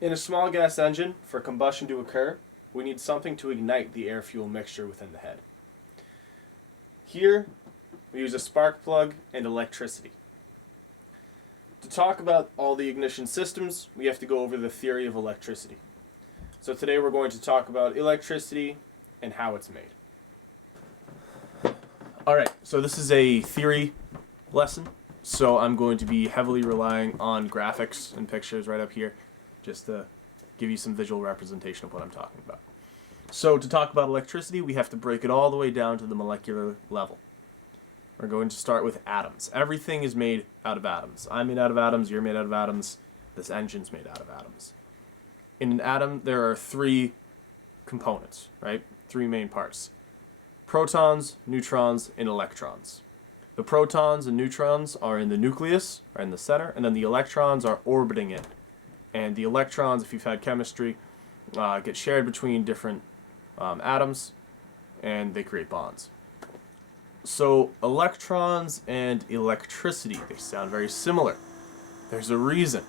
In a small gas engine, for combustion to occur, we need something to ignite the air-fuel mixture within the head. Here, we use a spark plug and electricity. To talk about all the ignition systems, we have to go over the theory of electricity. So today we're going to talk about electricity and how it's made. Alright, so this is a theory lesson, so I'm going to be heavily relying on graphics and pictures right up here, just to give you some visual representation of what I'm talking about. So to talk about electricity, we have to break it all the way down to the molecular level. We're going to start with atoms. Everything is made out of atoms. I'm made out of atoms, you're made out of atoms, this engine's made out of atoms. In an atom, there are three components, right? Three main parts. Protons, neutrons, and electrons. The protons and neutrons are in the nucleus, are in the center, and then the electrons are orbiting it. And the electrons, if you've had chemistry, get shared between different atoms, and they create bonds. So electrons and electricity, they sound very similar. There's a reason.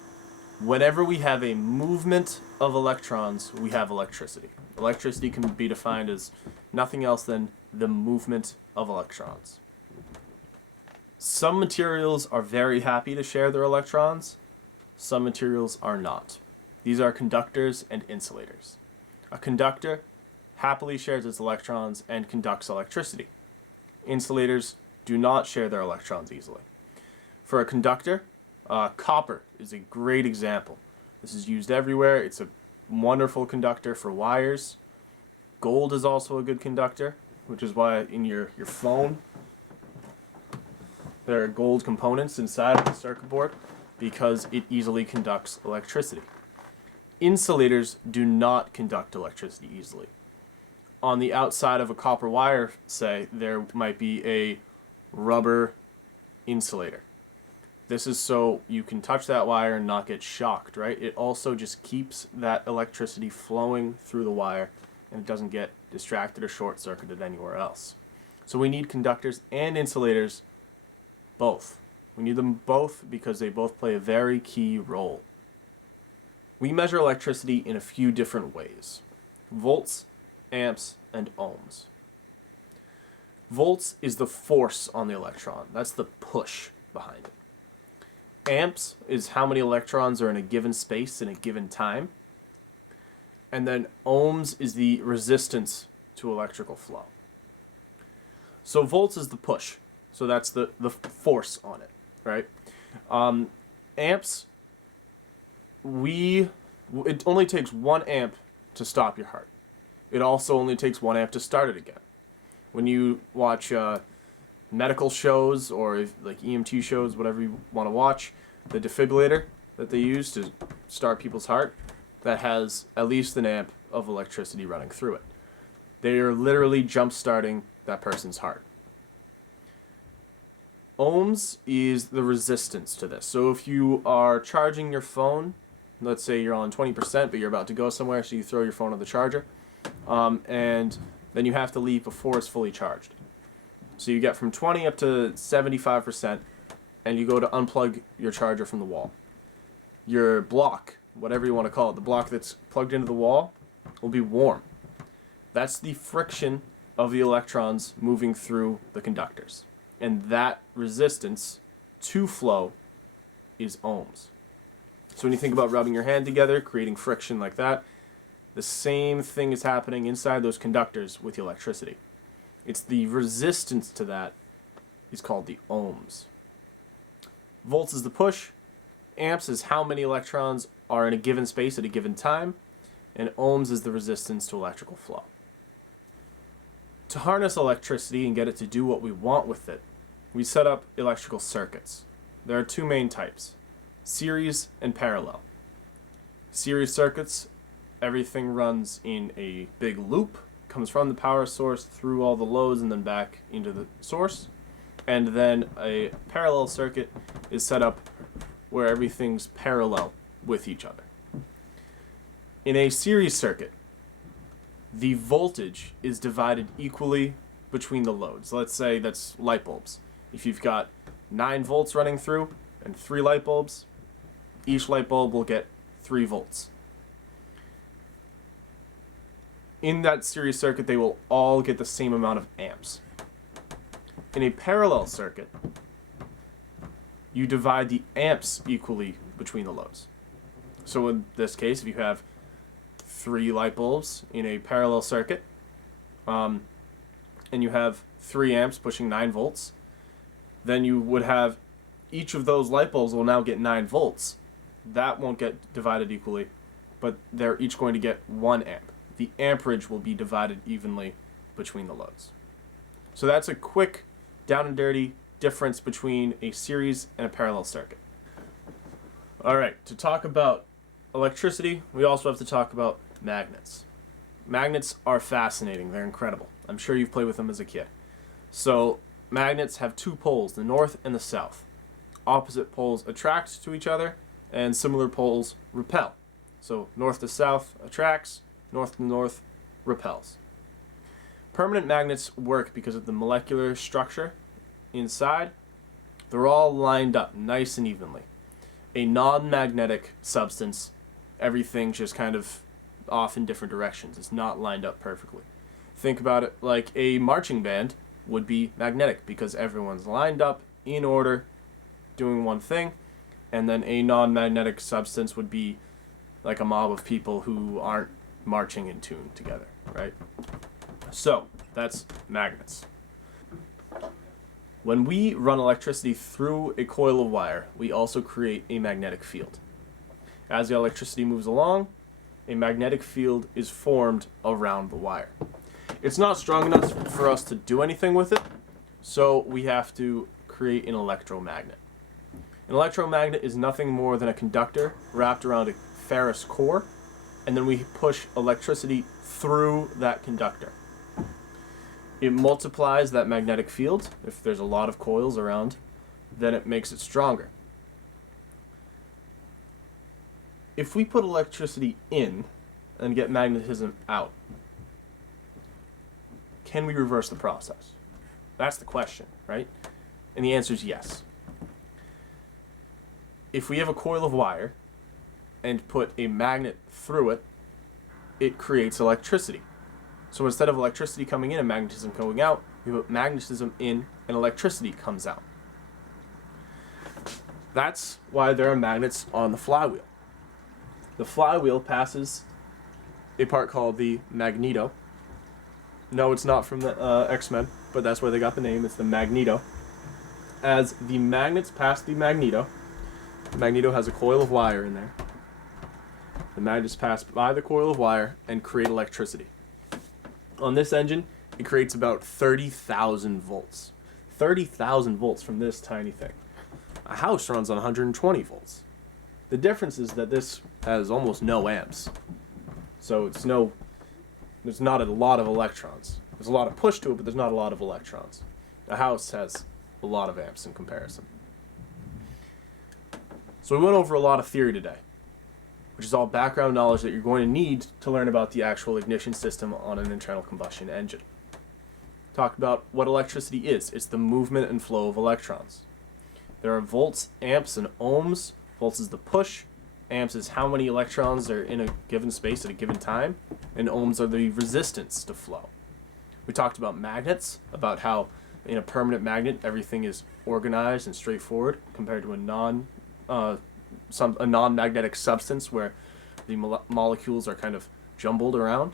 Whenever we have a movement of electrons, we have electricity. Electricity can be defined as nothing else than the movement of electrons. Some materials are very happy to share their electrons. Some materials are not. These are conductors and insulators. A conductor happily shares its electrons and conducts electricity. Insulators do not share their electrons easily. For a conductor, copper is a great example. This is used everywhere. It's a wonderful conductor for wires. Gold is also a good conductor, which is why in your phone there are gold components inside of the circuit board because it easily conducts electricity. Insulators do not conduct electricity easily. On the outside of a copper wire, say, there might be a rubber insulator. This is so you can touch that wire and not get shocked, right? It also just keeps that electricity flowing through the wire and it doesn't get distracted or short-circuited anywhere else. So we need conductors and insulators both. We need them both because they both play a very key role. We measure electricity in a few different ways. Volts, amps, and ohms. Volts is the force on the electron. That's the push behind it. Amps is how many electrons are in a given space in a given time. And then ohms is the resistance to electrical flow. So volts is the push. So that's the force on it, right? Amps, it only takes 1 amp to stop your heart. It also only takes 1 amp to start it again. When you watch medical shows or like EMT shows, whatever you want to watch, the defibrillator that they use to start people's heart, that has at least 1 amp of electricity running through it. They are literally jump-starting that person's heart. Ohms is the resistance to this. So if you are charging your phone, let's say you're on 20%, but you're about to go somewhere, so you throw your phone on the charger, and then you have to leave before it's fully charged. So you get from 20 up to 75%, and you go to unplug your charger from the wall. Your block, whatever you want to call it, the block that's plugged into the wall, will be warm. That's the friction of the electrons moving through the conductors. And that resistance to flow is ohms. So when you think about rubbing your hand together, creating friction like that, the same thing is happening inside those conductors with the electricity. It's the resistance to that is called the ohms. Volts is the push. Amps is how many electrons are in a given space at a given time. And ohms is the resistance to electrical flow. To harness electricity and get it to do what we want with it, we set up electrical circuits. There are 2 main types, series and parallel. Series circuits, everything runs in a big loop, comes from the power source through all the loads and then back into the source. And then a parallel circuit is set up where everything's parallel with each other. In a series circuit, the voltage is divided equally between the loads. Let's say that's light bulbs. If you've got 9 volts running through and 3 light bulbs, each light bulb will get 3 volts. in that series circuit, they will all get the same amount of amps. In a parallel circuit, you divide the amps equally between the loads. So in this case, if you have 3 light bulbs in a parallel circuit, and you have 3 amps pushing 9 volts, then you would have each of those light bulbs will now get 9 volts. That won't get divided equally, but they're each going to get 1 amp. The amperage will be divided evenly between the loads. So that's a quick, down and dirty difference between a series and a parallel circuit. All right, to talk about electricity, we also have to talk about magnets. Magnets are fascinating. They're incredible. I'm sure you've played with them as a kid. So magnets have 2 poles, the north and the south. Opposite poles attract to each other, and similar poles repel. So north to south attracts, north to north repels. Permanent magnets work because of the molecular structure inside. They're all lined up nice and evenly. A non-magnetic substance, everything just kind of off in different directions. It's not lined up perfectly. Think about it like a marching band would be magnetic because everyone's lined up in order doing one thing, and then a non-magnetic substance would be like a mob of people who aren't marching in tune together, right? So that's magnets. When we run electricity through a coil of wire, we also create a magnetic field. As the electricity moves along, a magnetic field is formed around the wire. It's not strong enough for us to do anything with it, so we have to create an electromagnet. An electromagnet is nothing more than a conductor wrapped around a ferrous core, and then we push electricity through that conductor. It multiplies that magnetic field. If there's a lot of coils around, then it makes it stronger. If we put electricity in and get magnetism out, can we reverse the process? That's the question, right? And the answer is yes. If we have a coil of wire and put a magnet through it, it creates electricity. So instead of electricity coming in and magnetism going out, we put magnetism in and electricity comes out. That's why there are magnets on the flywheel. The flywheel passes a part called the magneto. No, it's not from the X-Men, but that's where they got the name. It's the magneto. As the magnets pass the magneto has a coil of wire in there. The magnets pass by the coil of wire and create electricity. On this engine, it creates about 30,000 volts. 30,000 volts from this tiny thing. A house runs on 120 volts. The difference is that this has almost no amps. So there's not a lot of electrons. There's a lot of push to it, but there's not a lot of electrons. A house has a lot of amps in comparison. So we went over a lot of theory today, which is all background knowledge that you're going to need to learn about the actual ignition system on an internal combustion engine. Talked about what electricity is. It's the movement and flow of electrons. There are volts, amps, and ohms. Volts is the push. Amps is how many electrons are in a given space at a given time. And ohms are the resistance to flow. We talked about magnets, about how in a permanent magnet everything is organized and straightforward compared to a non-magnetic substance where the molecules are kind of jumbled around.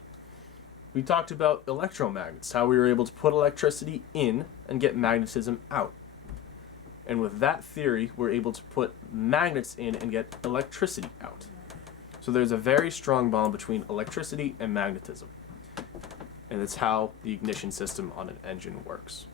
We talked about electromagnets, how we were able to put electricity in and get magnetism out. And with that theory, we're able to put magnets in and get electricity out. So there's a very strong bond between electricity and magnetism. And that's how the ignition system on an engine works.